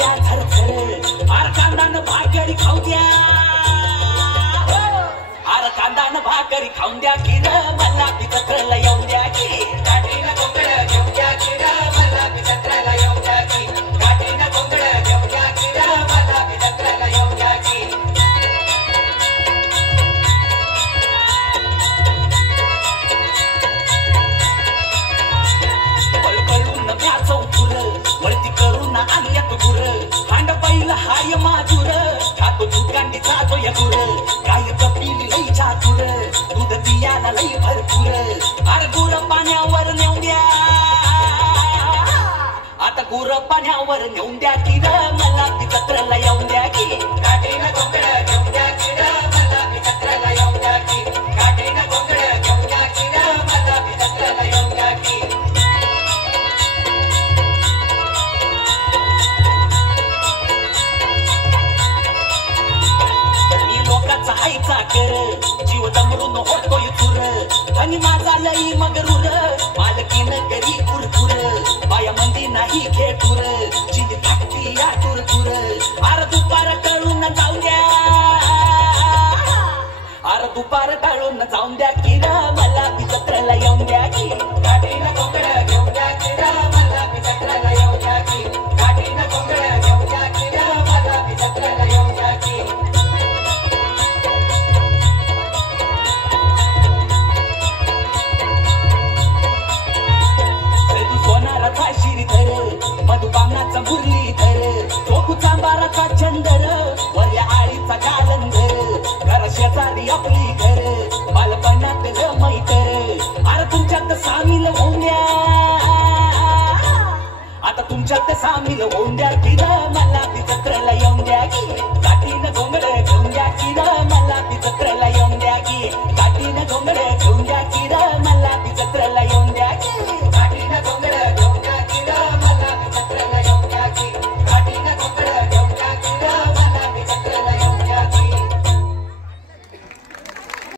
या झरझर आर कांदानं भाकरी खाऊ द्या आर कांदानं भाकरी खाऊन द्या की र मला बी जत्रेला येऊन द्या की काठीनं कोंबडं घेऊन द्या की र मला बी जत्रेला येऊन द्या की काठीनं कोंबडं घेऊन द्या की र मला बी जत्रेला येऊन द्या की पळपळून म्याचव पुर वरती करून आणल्यात गुर हांड पहिलं हाय माजूर खातो दूध गांडीचा जो या गुर गाय कपिली लई चातुर दूध दियाला लई भरपूर अरे गुर पाण्यावर नेऊन द्या आता गुर पाण्यावर नेऊन द्या की र मला बी जत्रेला येऊन द्या की काठीनं कोंबडं घेऊन द्या की र मला बी जत्रेला येऊन द्या की काठीनं कोंबडं घेऊन द्या की र मला बी जत्रेला येऊन द्या की लोकाचा हायचा कर जीव दमरून होतोय चुर आणि माझा लई मगरूर मालकीनं करी कुरकुर माया मंदी नाही खेटूर चिंदी थाकती या तुरतुर आर दुपार टळून जाऊन द्या आर दुपार टळून जाऊन द्या की र मला बी जत्रेला येऊन द्या की काठीनं कोंबडं घेऊन द्या की र मला बी जत्रेला येऊन द्या की काठीनं कोंबडं घेऊन द्या की र मला बी जत्रेला येऊन द्या की सोनाराचा शिरीधर मधुबाणाचा मुरली धर चोखू चांबाराचा चंदर वरल्या आळीचा गालंधर घर शेजारी आपली घर बालपणातलं मैतर अरे तुमच्यात सामील होऊन द्या आता तुमच्यात सामील होऊन द्या की र मला बी जत्रेला येऊन द्या की काठीनं घोंगडं घेऊन द्या की र मला बी जत्रेला येऊन द्या की काठीनं घोंगडं